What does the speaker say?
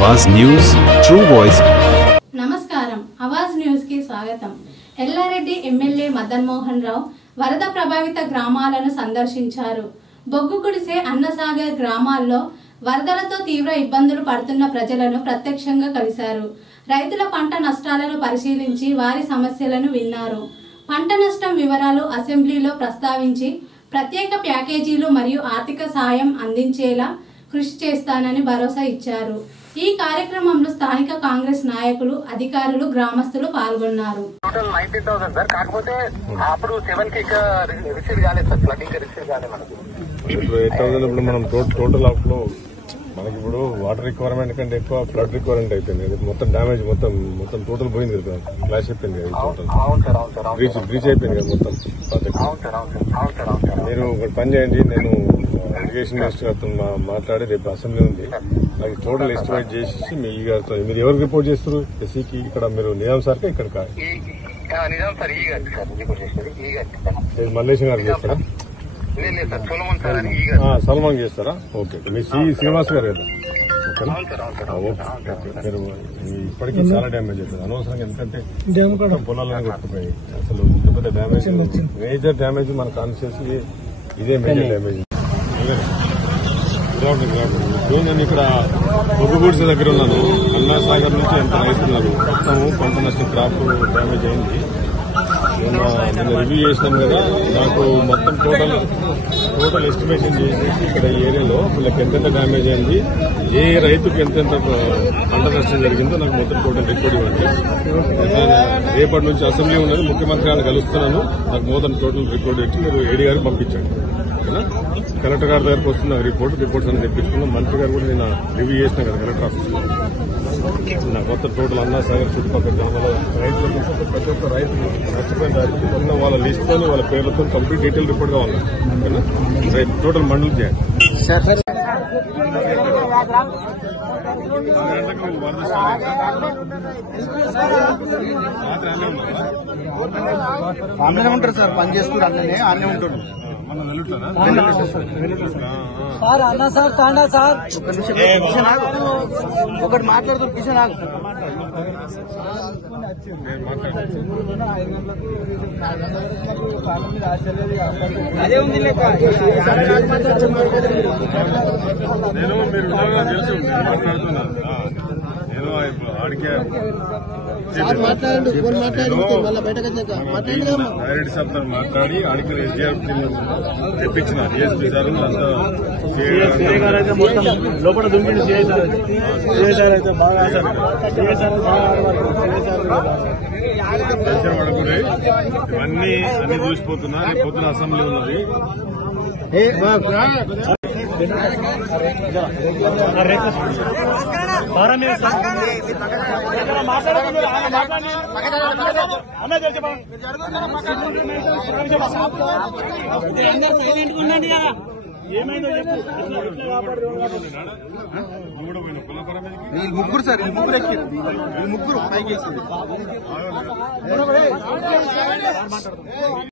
आवाज news true voice. నమస్కారం Awaaz news కి స్వాగతం। ఎల్లారెడ్డి ఎమ్మెల్యే మదన్ మోహన్ రావు వరద ప్రభావిత గ్రామాలను సందర్శించారు। బొగ్గుగుడిసె అన్నసాగర్ గ్రామాల్లో వరదలతో తీవ్ర ఇబ్బందులు పడుతున్న ప్రజలను ప్రత్యక్షంగా కలిశారు। రైతుల పంట నష్టాలను పరిశీలించి వారి సమస్యలను విన్నారు। పంట నష్టం వివరాలు అసెంబ్లీలో ప్రస్తావించి ప్రత్యేక ప్యాకేజీలు మరియు ఆర్థిక సాయం అందించేలా కృషి చేస్తానని భరోసా ఇచ్చారు। ఈ కార్యక్రమంలో స్థానిక కాంగ్రెస్ నాయకులు, అధికారులు, గ్రామస్తులు పాల్గొన్నారు। టోటల్ 90,000 సార్, కాకపోతే అప్పుడు 7 కి రిసీవ్ కాలేదు సార్, ఫ్లడింగ్ రిసీవ్ కాలేదు మనకు। ఇప్పుడు 8,000 ఇప్పుడు మనం టోటల్ ఆఫ్ లో మనకి ఇప్పుడు వాటర్ రిక్వైర్మెంట్ కంటే ఎక్కువ ఫ్లడ్ రిక్వైర్మెంట్ అయిపోయింది। మొత్తం డ్యామేజ్ మొత్తం టోటల్ పోయింది కదా, క్లాష్ అయిపోయింది కదా, బ్రీచ్ అయిపోయింది కదా మొత్తం ప్రాజెక్ట్। మీరు ఒక పని చేయండి, నేను ఇరిగేషన్ మినిస్టర్ గారితో మాట్లాడి రేపు అసెంబ్లీ ఉంది, నాకు టోటల్ ఎస్టిమేట్ చేసి మీ గారితో మీరు ఎవరికి రిపోర్ట్ చేస్తారు? ఎస్సీకి ఇక్కడ మీరు నిజాం సార్ ఇక్కడ మల్లేశం గారు చేస్తారా? సల్మాన్ చేస్తారా? ఓకే, మీ శ్రీనివాస్ గారు కదా, ఓకేనా? మీరు ఇప్పటికీ చాలా డ్యామేజ్ అవుతుంది అనవసరంగా, ఎందుకంటే పొలాలనే కొట్టుకుపోయి అసలు ఇంత పెద్ద డ్యామేజ్, మేజర్ డ్యామేజ్ మన కాన్స్టిట్యూన్సీ ఇదే మేజర్ డ్యామేజ్। నేను ఇక్కడ బొగ్గుగుడిసె దగ్గర ఉన్నాను, అన్నాసాగర్ నుంచి ఎంత రైతున్నారు, మొత్తము పంట నష్టం క్రాప్ డ్యామేజ్ అయింది। నేను రివ్యూ చేసినాను కదా, నాకు మొత్తం టోటల్ ఎస్టిమేషన్ చేసేసి ఇక్కడ ఈ ఏరియాలో వీళ్ళకి ఎంతెంత డ్యామేజ్ అయింది, ఏ రైతుకు ఎంతెంత పంట నష్టం జరిగిందో నాకు మొత్తం టోటల్ రిపోర్ట్ ఇవ్వండి। రేపటి నుంచి అసెంబ్లీ ఉన్నది, ముఖ్యమంత్రి గారిని కలుస్తున్నాను, నాకు మొత్తం టోటల్ రిపోర్ట్ ఇచ్చి మీరు ఏడీ గారికి పంపించండి, ఓకేనా? కలెక్టర్ గారి దగ్గరకు వస్తున్న రిపోర్ట్స్ అని తెప్పించుకున్నాం। మంత్రి గారు కూడా నేను రివ్యూ చేసిన కదా కలెక్టర్ ఆఫీస్లో, నాకు మొత్తం టోటల్ అన్నాసాగర్ చుట్టుపక్కల గ్రామాల రైతులకు ప్రతి ఒక్క రైతు నష్టపోయిన రైతు మొన్న వాళ్ళ లిస్టుతో వాళ్ళ పేర్లతో కంప్లీట్ డీటెయిల్ రిపోర్ట్ కావాలి, ఓకేనా? టోటల్ మండలం చేయండి। ఆమెనే ఉంటారు సార్, పని చేస్తారు, అన్ననే ఆమె ఉంటాడు సార్, అన్న సార్ తాండా సార్, ఒకటి మాట్లాడుతారు కిషన్ ఆగు అదే ఉంది లెక్క। నేను మీరు తెలుసు మాట్లాడుతున్నాను, నేను ఆడికే డైరెక్ట్ సార్ తో మాట్లాడి ఆడికి ఎస్డిఎఫ్ తెప్పించిన డిఎస్పీ సార్ అంతా లోపల దుంపిండి సిఐసార్ అయితే బాగా పడుకుని ఇవన్నీ చూసిపోతున్నా, రేపు పొద్దున అసెంబ్లీ ఉన్నది। ముగ్గురు సార్, ముగ్గురు ఎక్కి ముగ్గురు పైకి